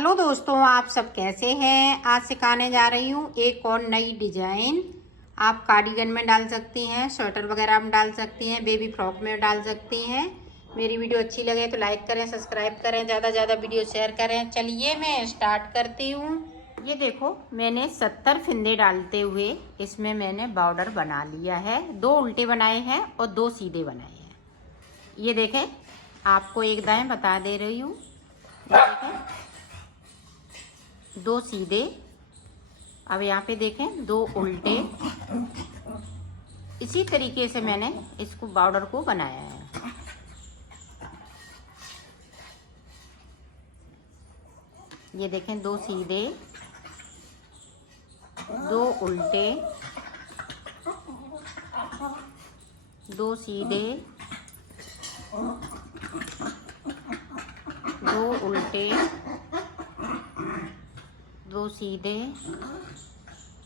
Hello दोस्तों, आप सब कैसे हैं। आज सिखाने जा रही हूँ एक और नई डिजाइन। आप कार्डिगन में डाल सकती हैं, स्वेटर वगैरह में डाल सकती हैं, बेबी फ्रॉक में डाल सकती हैं। मेरी वीडियो अच्छी लगे तो लाइक करें, सब्सक्राइब करें, ज़्यादा से ज़्यादा वीडियो शेयर करें। चलिए मैं स्टार्ट करती हूँ। ये देखो, मैंने 70 फिंदे डालते हुए इसमें मैंने बॉर्डर बना लिया है। 2 उल्टे बनाए हैं और 2 सीधे बनाए हैं। ये देखें, आपको एक दाएं बता दे रही हूँ। ये देखें, 2 सीधे। अब यहाँ पे देखें 2 उल्टे। इसी तरीके से मैंने इसको बॉर्डर को बनाया है। ये देखें, 2 सीधे, 2 उल्टे, 2 सीधे, 2 उल्टे, 2 सीधे।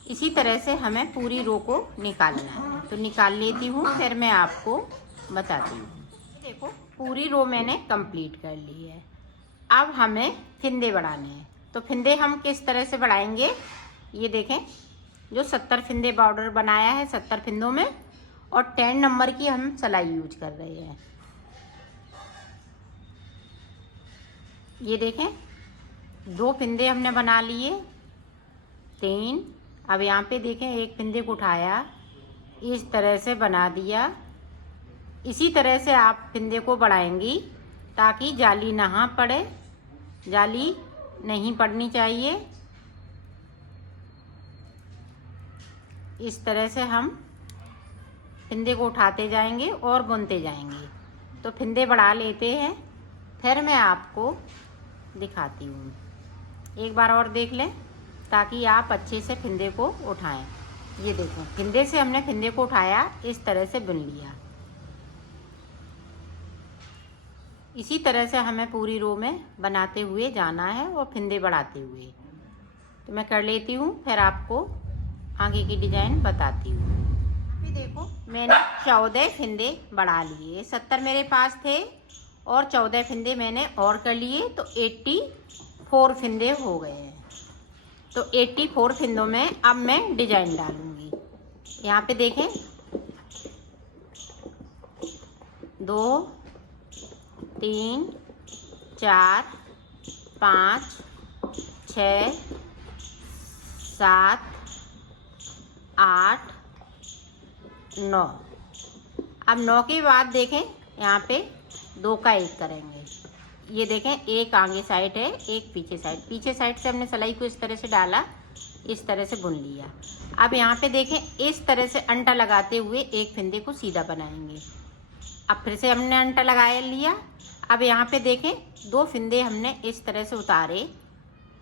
इसी तरह से हमें पूरी रो को निकालना है। तो निकाल लेती हूँ, फिर मैं आपको बताती हूँ। देखो, पूरी रो मैंने कंप्लीट कर ली है। अब हमें फिंदे बढ़ाने हैं। तो फिंदे हम किस तरह से बढ़ाएंगे, ये देखें। जो 70 फिंदे बॉर्डर बनाया है, 70 फिंदों में, और 10 नंबर की हम सिलाई यूज कर रहे हैं। ये देखें, 2 फिंदे हमने बना लिए, 3। अब यहाँ पे देखें, एक फिंदे को उठाया, इस तरह से बना दिया। इसी तरह से आप फिंदे को बढ़ाएंगी ताकि जाली ना पड़े। जाली नहीं पड़नी चाहिए। इस तरह से हम फिंदे को उठाते जाएंगे और बुनते जाएंगे। तो फिंदे बढ़ा लेते हैं, फिर मैं आपको दिखाती हूँ। एक बार और देख लें ताकि आप अच्छे से फिंदे को उठाएं। ये देखो, फिंदे से हमने फिंदे को उठाया, इस तरह से बुन लिया। इसी तरह से हमें पूरी रो में बनाते हुए जाना है और फिंदे बढ़ाते हुए। तो मैं कर लेती हूँ, फिर आपको आगे की डिजाइन बताती हूँ। अभी देखो, मैंने 14 फिंदे बढ़ा लिए। 70 मेरे पास थे और 14 फिंदे मैंने और कर लिए, तो 84 फिंदे हो गए हैं। तो 84 फिंदों में अब मैं डिजाइन डालूंगी। यहाँ पे देखें, 2 3 4 5 6 7 8 9। अब 9 के बाद देखें, यहाँ पे 2 का 1 करेंगे। ये देखें, एक आगे साइड है, एक पीछे साइड। पीछे साइड से हमने सिलाई को इस तरह से डाला, इस तरह से बुन लिया। अब यहाँ पे देखें, इस तरह से अंटा लगाते हुए एक फिंदे को सीधा बनाएंगे। अब फिर से हमने अंटा लगाया लिया। अब यहाँ पे देखें, 2 फिंदे हमने इस तरह से उतारे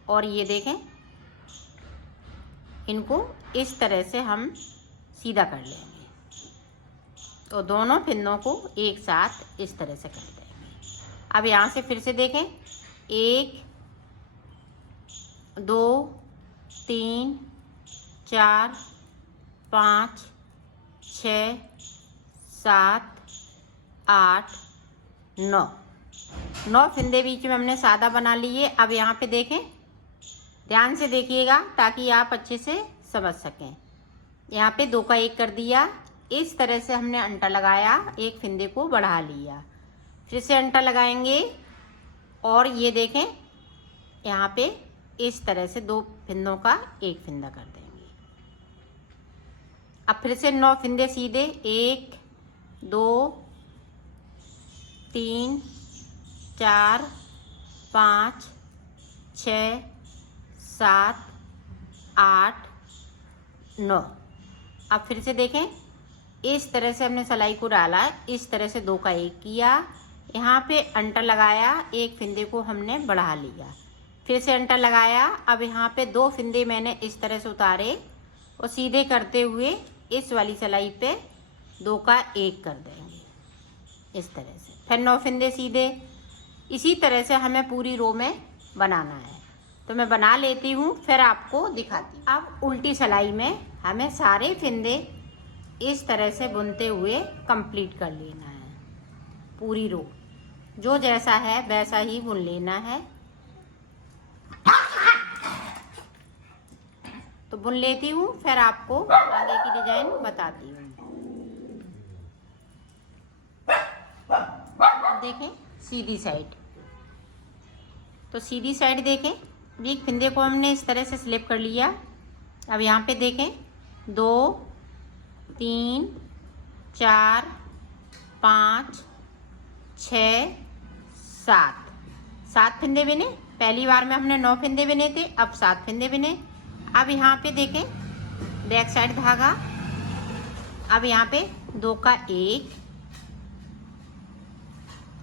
और ये देखें, इनको इस तरह से हम सीधा कर लेंगे। तो दोनों फिंदों को एक साथ इस तरह से कर देंगे। अब यहाँ से फिर से देखें, 1 2 3 4 5 6 7 8 9 फिंदे बीच में हमने सादा बना लिए। अब यहाँ पे देखें, ध्यान से देखिएगा ताकि आप अच्छे से समझ सकें। यहाँ पे 2 का 1 कर दिया, इस तरह से हमने अंटा लगाया, एक फिंदे को बढ़ा लिया। फिर से अंटा लगाएंगे और ये देखें, यहाँ पे इस तरह से 2 फिंदों का 1 फिंदा कर देंगे। अब फिर से 9 फिंदे सीधे, 1 2 3 4 5 6 7 8 9। अब फिर से देखें, इस तरह से हमने सिलाई को डाला, इस तरह से 2 का 1 किया, यहाँ पे अंटा लगाया, एक फिंदे को हमने बढ़ा लिया। फिर से अंटा लगाया। अब यहाँ पे 2 फिंदे मैंने इस तरह से उतारे और सीधे करते हुए इस वाली सिलाई पे 2 का 1 कर देंगे, इस तरह से। फिर 9 फिंदे सीधे। इसी तरह से हमें पूरी रो में बनाना है। तो मैं बना लेती हूँ, फिर आपको दिखाती हूँ। अब उल्टी सिलाई में हमें सारे फिंदे इस तरह से बुनते हुए कंप्लीट कर लेना है। पूरी रो जो जैसा है वैसा ही बुन लेना है। बुन लेती हूँ, फिर आपको आगे की डिजाइन बताती हूँ। देखें सीधी साइड, तो सीधी साइड देखें, एक फंदे को हमने इस तरह से स्लिप कर लिया। अब यहाँ पे देखें 2 3 4 5 6 7 फंदे बिने। पहली बार में हमने 9 फंदे बिने थे, अब 7 फंदे बिने। अब यहाँ पे देखें बैक साइड धागा, अब यहाँ पे 2 का 1।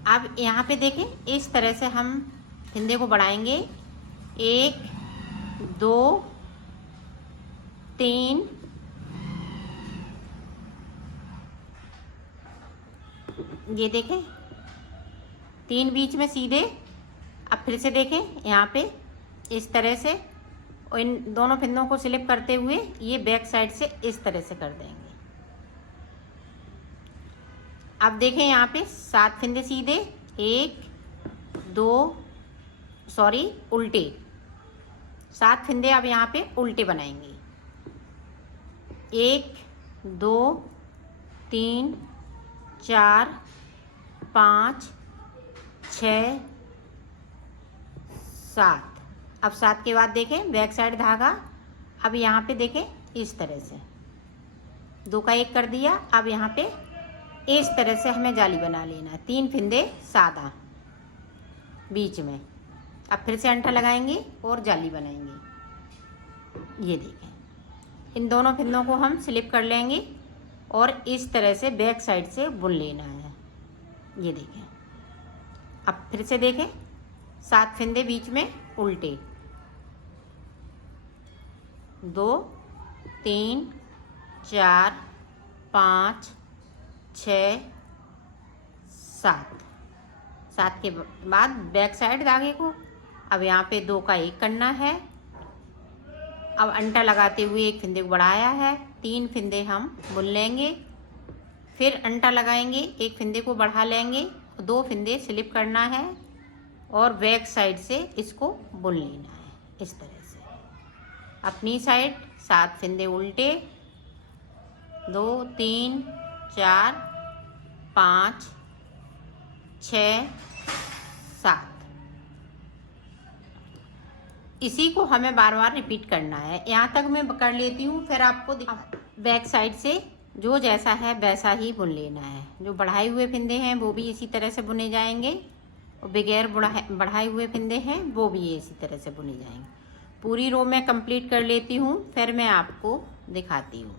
अब यहाँ पे देखें इस तरह से हम फंदे को बढ़ाएंगे, 1 2 3 ये देखें 3 बीच में सीधे। अब फिर से देखें यहाँ पे इस तरह से, और इन दोनों फंदों को स्लिप करते हुए ये बैक साइड से इस तरह से कर देंगे। अब देखें यहाँ पे 7 फंदे सीधे, 1 2 उल्टे 7 फंदे अब यहाँ पे उल्टे बनाएंगे, 1 2 3 4 5 6 7। अब 7 के बाद देखें बैक साइड धागा, अब यहाँ पे देखें इस तरह से 2 का 1 कर दिया। अब यहाँ पे इस तरह से हमें जाली बना लेना है, 3 फंदे सादा बीच में। अब फिर से अंठा लगाएंगे और जाली बनाएंगे। ये देखें इन दोनों फंदों को हम स्लिप कर लेंगे और इस तरह से बैक साइड से बुन लेना है। ये देखें, अब फिर से देखें 7 फंदे बीच में उल्टे, 2 3 4 5 6 7 के बाद बैक साइड धागे को, अब यहाँ पे 2 का 1 करना है। अब अंटा लगाते हुए एक फंदे को बढ़ाया है, 3 फंदे हम बुन लेंगे, फिर अंटा लगाएंगे, एक फंदे को बढ़ा लेंगे, 2 फंदे स्लिप करना है और बैक साइड से इसको बुन लेना है इस तरह से। अपनी साइड 7 फंदे उल्टे, 2 3 4 5 6 7। इसी को हमें बार बार रिपीट करना है। यहाँ तक मैं कर लेती हूँ, फिर आपको बैक साइड से जो जैसा है वैसा ही बुन लेना है। जो बढ़ाए हुए फंदे हैं वो भी इसी तरह से बुने जाएंगे, और बगैर बढ़ाए हुए फंदे हैं वो भी इसी तरह से बुने जाएंगे। पूरी रो में कंप्लीट कर लेती हूँ, फिर मैं आपको दिखाती हूँ।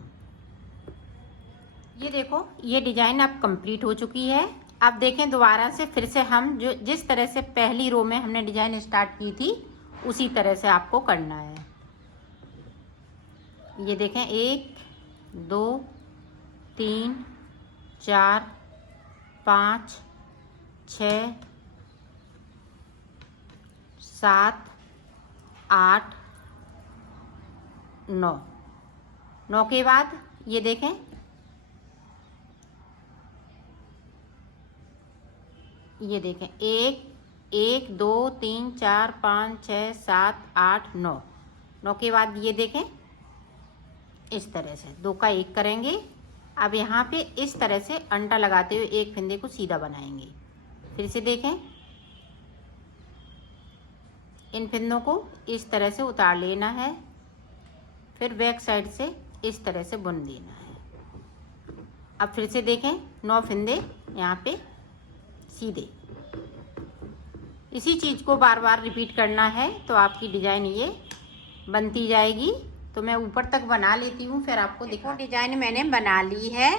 ये देखो ये डिजाइन अब कंप्लीट हो चुकी है। अब देखें दोबारा से फिर से हम जो जिस तरह से पहली रो में हमने डिजाइन स्टार्ट की थी उसी तरह से आपको करना है। ये देखें 1 2 3 4 5 6 7 8 9 के बाद ये देखें ये देखें 1 2 3 4 5 6 7 8 9 के बाद ये देखें इस तरह से 2 का 1 करेंगे। अब यहाँ पे इस तरह से अंटा लगाते हुए एक फंदे को सीधा बनाएंगे। फिर से देखें इन फंदों को इस तरह से उतार लेना है, फिर बैक साइड से इस तरह से बुन देना है। अब फिर से देखें 9 फंदे यहाँ पे सीधे। इसी चीज़ को बार बार रिपीट करना है तो आपकी डिज़ाइन ये बनती जाएगी। तो मैं ऊपर तक बना लेती हूँ, फिर आपको दिखाऊँ। डिज़ाइन मैंने बना ली है।